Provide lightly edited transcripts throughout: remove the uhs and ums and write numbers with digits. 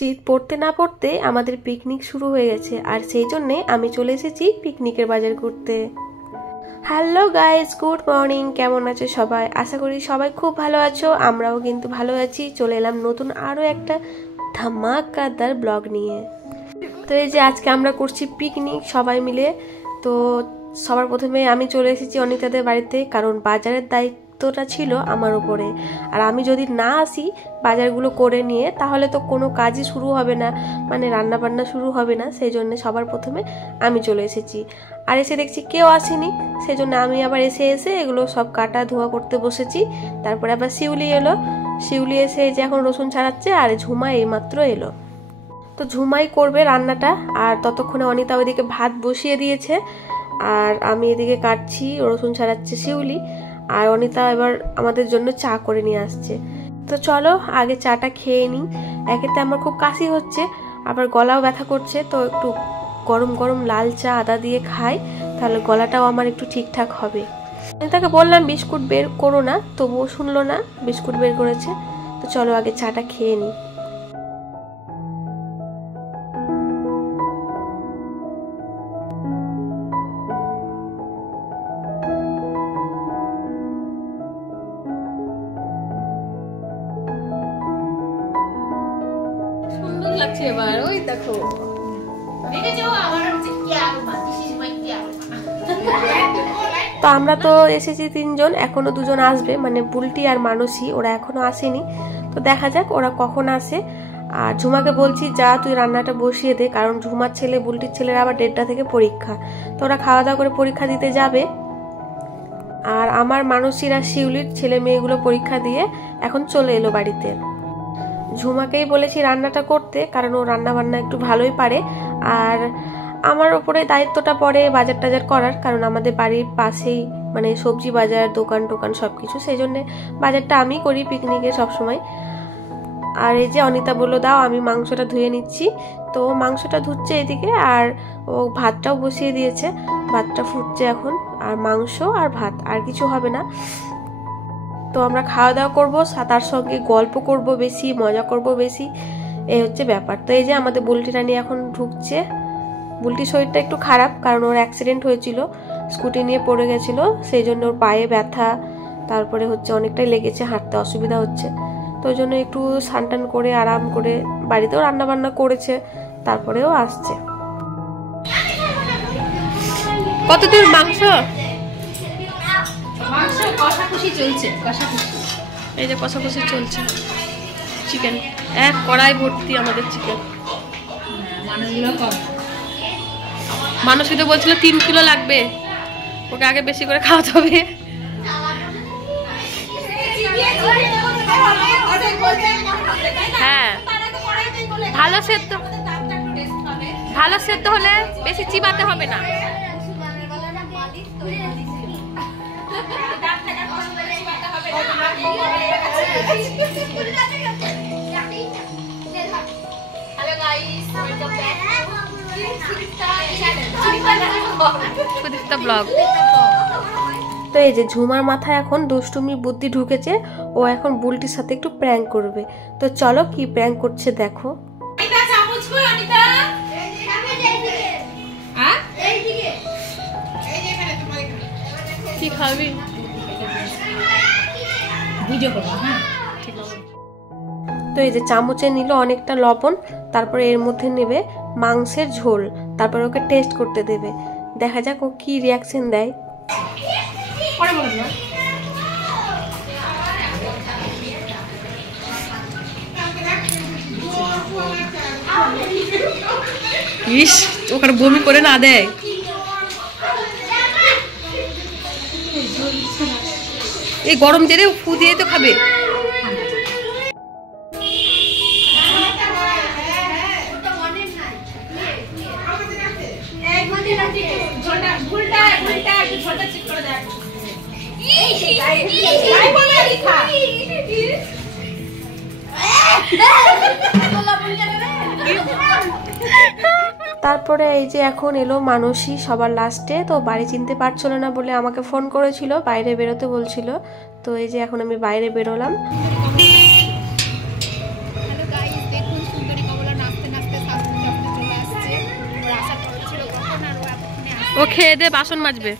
শীত পড়তে না পড়তে আমাদের পিকনিক শুরু হয়ে গেছে, আর সেই জন্যে আমি চলে এসেছি পিকনিকের বাজার করতে। Hello guys, good morning. কেমন আছো সবাই? আশা করি সবাই খুব ভালো আছো। আমরাও কিন্তু ভালো আছি। চলে এলাম নতুন আরও একটা ধামাকাদার ব্লগ নিয়ে। তো এই যে আজকে আমরা করছি পিকনিক সবাই মিলে। তো সবার প্রথমে আমি চলে এসেছি অনিতাদের বাড়িতে, কারণ বাজারের দায়িত্বটা ছিল আমার উপরে। আর আমি যদি না আসি বাজারগুলো করে নিয়ে, তাহলে তো কোনো কাজই শুরু হবে না, মানে রান্না বান্না শুরু হবে না। সেই জন্য সবার প্রথমে আমি চলে এসেছি। আর এসে দেখছি কেউ আসেনি, সেই জন্য আমি আবার এসে এগুলো সব কাটা ধোয়া করতে বসেছি। তারপরে আবার শিউলি এলো। শিউলি এসে যে এখন রসুন ছাড়াচ্ছে, আর ঝুমা এইমাত্র এলো। তো ঝুমাই করবে রান্নাটা, আর ততক্ষণে অনিতা ওইদিকে ভাত বসিয়ে দিয়েছে, আর আমি এদিকে কাটছি, রসুন ছাড়াচ্ছে শিউলি, আর অনিতা এবার আমাদের জন্য চা করে নিয়ে আসছে। তো চলো আগে চাটা খেয়ে নিই। একেতে আমার খুব কাশি হচ্ছে, আবার গলাও ব্যথা করছে, তো একটু গরম গরম লাল চা আদা দিয়ে খাই, তাহলে গলাটাও আমার একটু ঠিকঠাক হবে। অনিতাকে বললাম বিস্কুট বের করো না, তবুও শুনলো না, বিস্কুট বের করেছে। তো চলো আগে চাটা খেয়ে নিই। লাগছে এবার, ওই দেখো তো আমরা তো এসেছি 3 জন, এখনো 2 জন আসবে, মানে বুলটি আর মানসী, ওরা এখনো আসেনি। তো দেখা যাক ওরা কখন আসে। আর ঝুমাকে বলছি যা তুই রান্নাটা বসিয়ে দে, কারণ ঝুমার ছেলে বুলটির ছেলের আবার 1:30 থেকে পরীক্ষা, তো ওরা খাওয়া দাওয়া করে পরীক্ষা দিতে যাবে। আর আমার মানসীর আর শিউলির ছেলে মেয়েগুলো পরীক্ষা দিয়ে এখন চলে এলো বাড়িতে। ঝুমাকেই বলেছি রান্নাটা করতে, কারণ ও রান্না বান্না একটু ভালোই পারে। আর আমার ওপরে দায়িত্বটা পড়ে বাজার টাজার করার, কারণ আমাদের বাড়ির পাশেই মানে সবজি বাজার, দোকান টোকান সবকিছু, সেই জন্য বাজারটা আমি করি পিকনিকে সবসময়। আর এই যে অনিতা বললো দাও আমি মাংসটা ধুয়ে নিচ্ছি, তো মাংসটা ধুচ্ছে এদিকে, আর ও ভাতটাও বসিয়ে দিয়েছে। ভাতটা ফুটছে এখন, আর মাংস আর ভাত, আর কিছু হবে না। তো আমরা খাওয়া দাওয়া করবো, তার সঙ্গে গল্প করব বেশি, মজা করব বেশি, এই হচ্ছে ব্যাপার। তো এই যে আমাদের বুলটি রানী এখন ঢুকছে। বুলটির শরীরটা একটু খারাপ, কারণ ওর অ্যাক্সিডেন্ট হয়েছিল, স্কুটি নিয়ে পড়ে গেছিল, সেই জন্য ওর পায়ে ব্যথা, তারপরে হচ্ছে অনেকটাই লেগেছে, হাঁটতে অসুবিধা হচ্ছে। তো ওই জন্য একটু স্নান করে আরাম করে, বাড়িতেও রান্না বান্না করেছে, তারপরেও আসছে। কত দূর মাংস? কষাকষি চলছে, কষাকষি। এই যে কষাকষি চলছে, চিকেন এক কড়াই ভর্তি আমাদের চিকেন। মানুষই তো বলছিল 3 কিলো লাগবে, ওকে আগে বেশি করে খাওয়াতে হবে। হ্যাঁ, ভালো সেদ্ধ হলে বেশি চিবাতে হবে না। তো এই যে ঝুমার মাথায় এখন দুষ্টুমি বুদ্ধি ঢুকেছে, ও এখন বুলটির সাথে একটু প্র্যাঙ্ক করবে। তো চলো কি প্র্যাঙ্ক করছে দেখো। কি খাবি? তো এই যে চামচে নিল অনেকটা লবণ, তারপরে এর মধ্যে নেবে মাংসের ঝোল, তারপরে ওকে টেস্ট করতে দেবে। দেখা যাক ও কি রিয়াকশন দেয়। ইস, ওখানে বমি করে না দেয়। এই গরম জেরে ফু দিয়ে তো খাবে। তারপরে এই যে এখন এলো মানসী সবার লাস্টে। তো বাড়ি চিনতে পারছিল না বলে আমাকে ফোন করেছিল, বাইরে বেরোতে বলছিল। তো এই যে এখন আমি বাইরে বেরোলাম। ও খেয়ে দিয়ে বাসন মাজবে।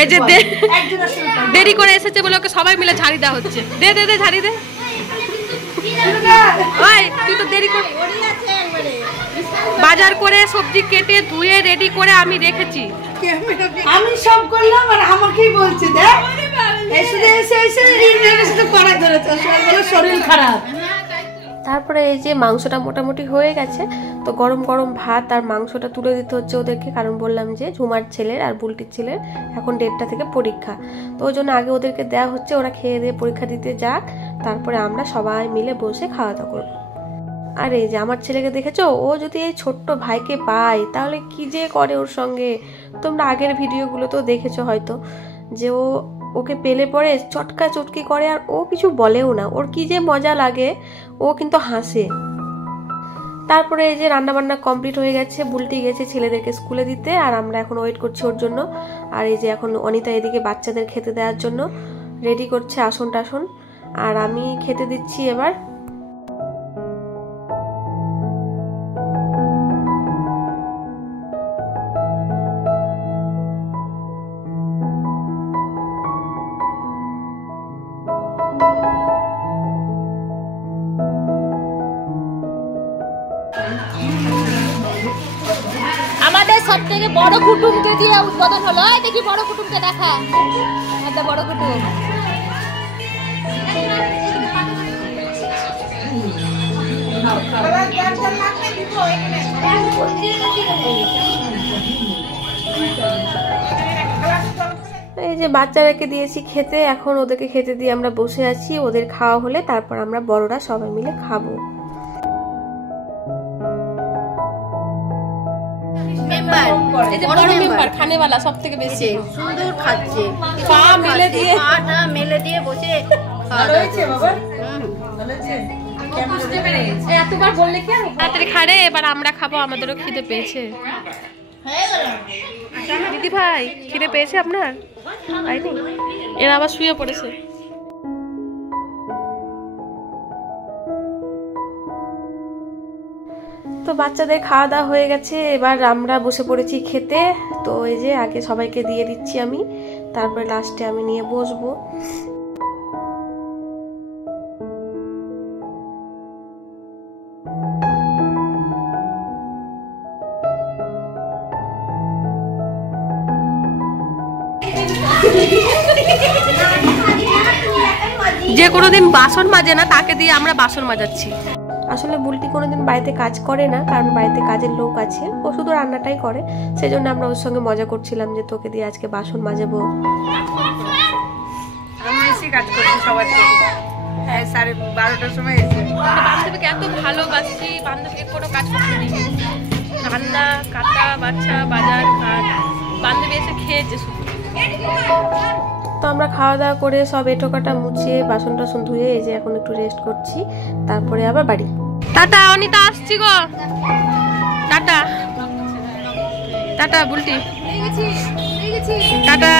এই যে দেরি করে এসেছে বলে ওকে সবাই মিলে ঝাড়ি দেওয়া হচ্ছে। দে দে দে ঝাড়ি দে। ওই তুই তো দেরি করে বাজার করে সবজি কেটে ধুয়ে রেডি করে আমি রেখেছি। আমি সব করলাম আর আমাকেই বলছে দেখ শরীর খারাপ। তারপরে এই যে মাংসটা মোটামুটি হয়ে গেছে, তো গরম গরম ভাত আর মাংসটা তুলে দিতে হচ্ছে ওদেরকে, কারণ বললাম যে ঝুমার ছেলের আর বুলটির ছেলের এখন 1:30 থেকে পরীক্ষা, তো ওই জন্য আগে ওদেরকে দেওয়া হচ্ছে, ওরা খেয়ে দিয়ে পরীক্ষা দিতে যাক, তারপরে আমরা সবাই মিলে বসে খাওয়া দাওয়া করবো। আর এই যে আমার ছেলেকে দেখেছো, ও যদি এই ছোট্ট ভাইকে পায় তাহলে কি যে করে ওর সঙ্গে। তোমরা আগের ভিডিওগুলো তো দেখেছো হয়তো, যে ওকে পেলে পরে চটকা চটকি করে আর ও কিছু বলেও না, ওর কি যে মজা লাগে, ও কিন্তু হাসে। তারপরে এই যে রান্না বান্না কমপ্লিট হয়ে গেছে, বুলটি গেছে ছেলেদেরকে স্কুলে দিতে, আর আমরা এখন ওয়েট করছি ওর জন্য। আর এই যে এখন অনিতা এদিকে বাচ্চাদের খেতে দেওয়ার জন্য রেডি করছে আসন টাসন, আর আমি খেতে দিচ্ছি এবার। আমাদের সব থেকে বড় কুটুমকে দিয়ে উদ্বোধন হলো। দেখি বড় কুটুমকে দেখা, একটা বড় কুটুম। এই যে বাচ্চাদেরকে দিয়েছি খেতে, এখন ওদেরকে খেতে দিয়ে আমরা বসে আছি, ওদের খাওয়া হলে তারপর আমরা বড়রা সবাই মিলে খাবো। খানে वाला সব থেকে বেশি সুন্দর খাচ্ছে, পা মেলে দিয়ে পাটা মেলে দিয়ে বসে হয়েছে বাবা। এতবার বললে কি আমি তাড়াতাড়ি খারে, এবার আমরা খাবো, আমাদেরও খিদে পেয়েছে। দিদি ভাই খিদে পেয়েছে আপনার? পাইনি, এরা আবার শুয়ে পড়েছে। তো বাচ্চাদের খাওয়া দাওয়া হয়ে গেছে, এবার আমরা বসে পড়েছি খেতে। তো এই যে আগে সবাইকে দিয়ে দিচ্ছি আমি, তারপরে লাস্টে আমি নিয়ে বসবো। যে কোনোদিন বাসন মাজে না তাকে দিয়ে আমরা বাসন মাজাচ্ছি। আসলে বুলটি কোনোদিন বাড়িতে কাজ করে না, কারণ বাড়িতে কাজের লোক আছে, ও শুধু রান্নাটাই করে, সেই জন্য আমরা ওর সঙ্গে মজা করছিলাম যে তোকে দিয়ে আজকে বাসন মাজাবো। আমি এসে কাজ করছি সবার থেকে, 12:30টার সময় এসে। বান্ধবীকে এত ভালোবাসি, বান্ধবীকে কোনো কাজ করতে দিই, রান্না কাটা বাচ্চা বাজার কাজ, বান্ধবী এসে খেয়েছে শুধু। তো আমরা খাওয়া দাওয়া করে সব এঁটোকাটা মুছিয়ে বাসন টাসন ধুয়ে এই যে এখন একটু রেস্ট করছি, তারপরে আবার বাড়ি। টাটা অনিতা, আসছি গো, টাটা টাটা বুলটি, টাটা।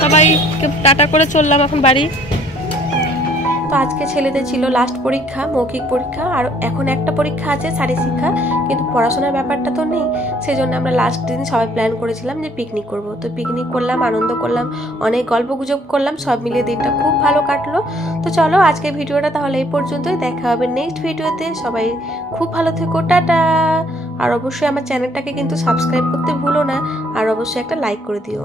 সবাই টাটা করে চললাম এখন বাড়ি। তো আজকে ছেলেদের ছিল লাস্ট পরীক্ষা, মৌখিক পরীক্ষা, আর এখন একটা পরীক্ষা আছে শারীরিক শিক্ষা, কিন্তু পড়াশোনার ব্যাপারটা তো নেই, সেই জন্য আমরা লাস্ট দিন সবাই প্ল্যান করেছিলাম যে পিকনিক করব। তো পিকনিক করলাম, আনন্দ করলাম, অনেক গল্প গুজব করলাম, সব মিলিয়ে দিনটা খুব ভালো কাটলো। তো চলো আজকের ভিডিওটা তাহলে এই পর্যন্তই, দেখা হবে নেক্সট ভিডিওতে। সবাই খুব ভালো থেকো, টাটা। আর অবশ্যই আমার চ্যানেলটাকে কিন্তু সাবস্ক্রাইব করতে ভুলো না, আর অবশ্যই একটা লাইক করে দিও।